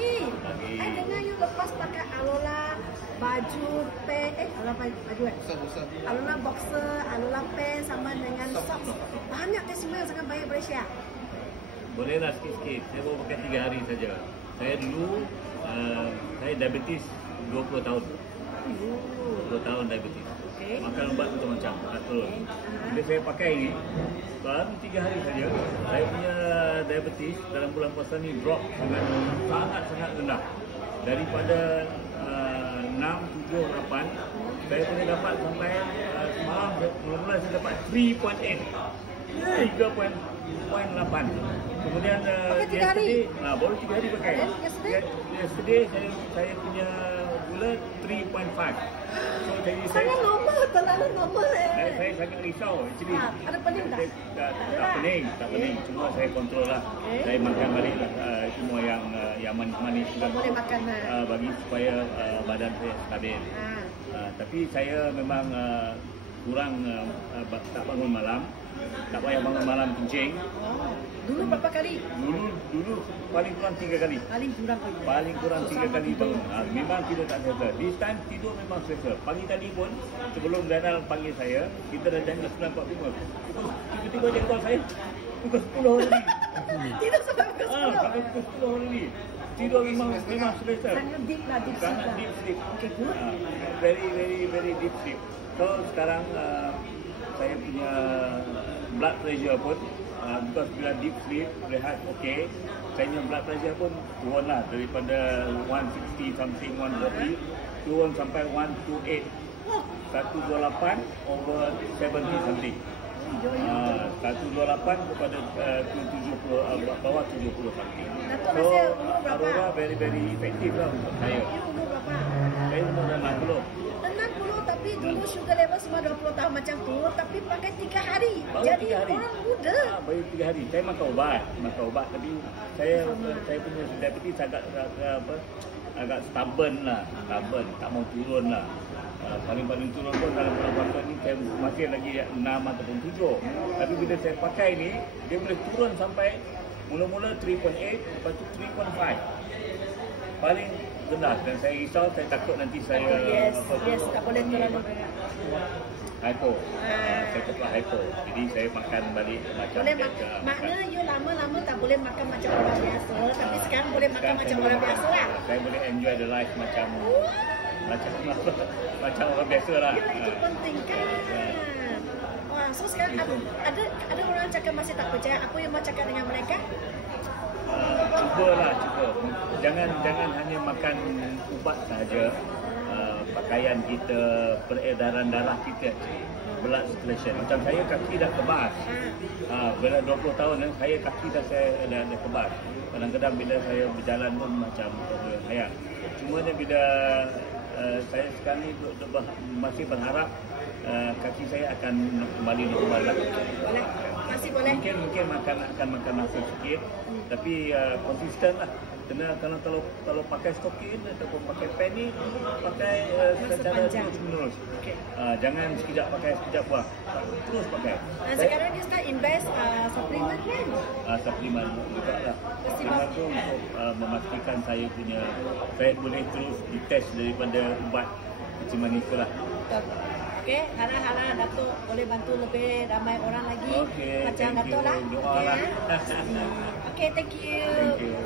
pagi. Pagi. Dengar you lepas pakai Alola baju baju Alola boxer, Alola pants sama dengan socks. Banyak testimoni yang sangat baik Malaysia. Bolehlah sikit-sikit. Saya baru pakai 3 hari saja. Saya dulu saya diabetes 20 tahun. 20 tahun diabetes. Okay. Makan ubat macam-macam, tak turun. Bila saya pakai ini, baru 3 hari saja, saya punya diabetes dalam bulan puasa ni drop sangat-sangat rendah. Daripada 6, 7, 8, saya boleh dapat sampai semalam mula-mula saya dapat 3.8. 3.8. Kemudian yesterday, baru 3 hari pakai. Yesterday saya punya gula 3.5. So jadi Sangat normal, terlalu normal. Saya sangat risau actually. Ada pening tak? Tak pening. Cuma saya kontrol lah. Saya makan balik semua yang manis-manis. Boleh makan bagi supaya badan saya stabil. Tapi saya memang kurang tak bangun malam. Tak payah bangun malam kencing. Dulu berapa kali? Dulu paling kurang 3 kali. Paling kurang 3 kali bangun. Memang tidur tak selesa. This time tidur memang selesa. Pagi tadi pun sebelum Zainal panggil saya, kita dah janji 9.45. Tiba-tiba dia call saya pukul 10 lagi. Tidur sampai pukul 10. Sampai pukul 10 lagi. Tidur memang selesa. Sangat deep lah, deep sleep. Sangat deep sleep. Okay, good. Very deep sleep. So sekarang saya punya blood pressure pun because bila deep sleep, rehat okey, saya punya blood pressure pun turun lah daripada 160 something, 140 turun sampai 128 over 70 something. 128 kepada 70 bawah 70 something. So Aurora very effective lah untuk saya. Umur berapa? Saya umur 60. 60 tapi dulu sugar level semua 20 tahun macam tu, tapi pakai 3 hari. Baru Jadi 3 hari. orang muda. Baru 3 hari. Saya makan ubat tapi saya punya diabetes agak stubborn lah. Tak mau turun lah. Paling turun pun dalam bulan puasa ni saya masih lagi 6 ataupun 7. Tapi bila saya pakai ni, dia boleh turun sampai mula-mula 3.8, lepas tu 3.5. Paling rendah dan saya risau, saya takut nanti saya Yes, tak boleh terlalu hypo. Saya takut hypo. Jadi saya makan balik macam boleh maknanya you lama-lama tak boleh makan macam orang biasa, tapi sekarang boleh makan macam orang biasa lah. Saya boleh enjoy the life macam orang biasa lah. Itu penting kan. Wah, so sekarang ada orang cakap masih tak percaya. Apa yang mau cakap dengan mereka? Cuba. Jangan hanya makan ubat sahaja. Pakaian kita, peredaran darah kita, blood circulation. Macam saya kaki dah kebas. Bila 20 tahun saya kaki dah kebas. Kadang-kadang bila saya berjalan pun macam sayang. Cuma bila saya sekarang ni masih berharap kaki saya akan kembali normal lagi. Masih boleh. Mungkin akan makan nasi sikit, tapi konsisten lah. Kena kalau pakai stokin ataupun pakai pen ni, pakai secara terus-menerus. Jangan sekejap pakai sekejap buang. Terus pakai. Sekarang dia start invest suplemen kan? Suplemen juga lah. Suplemen tu untuk memastikan saya boleh terus dites daripada ubat macam mana itulah. Okey, harap-harap Datuk boleh bantu lebih ramai orang lagi. Okay, macam Datuk lah. Doa lah. Okay, thank you. Thank you.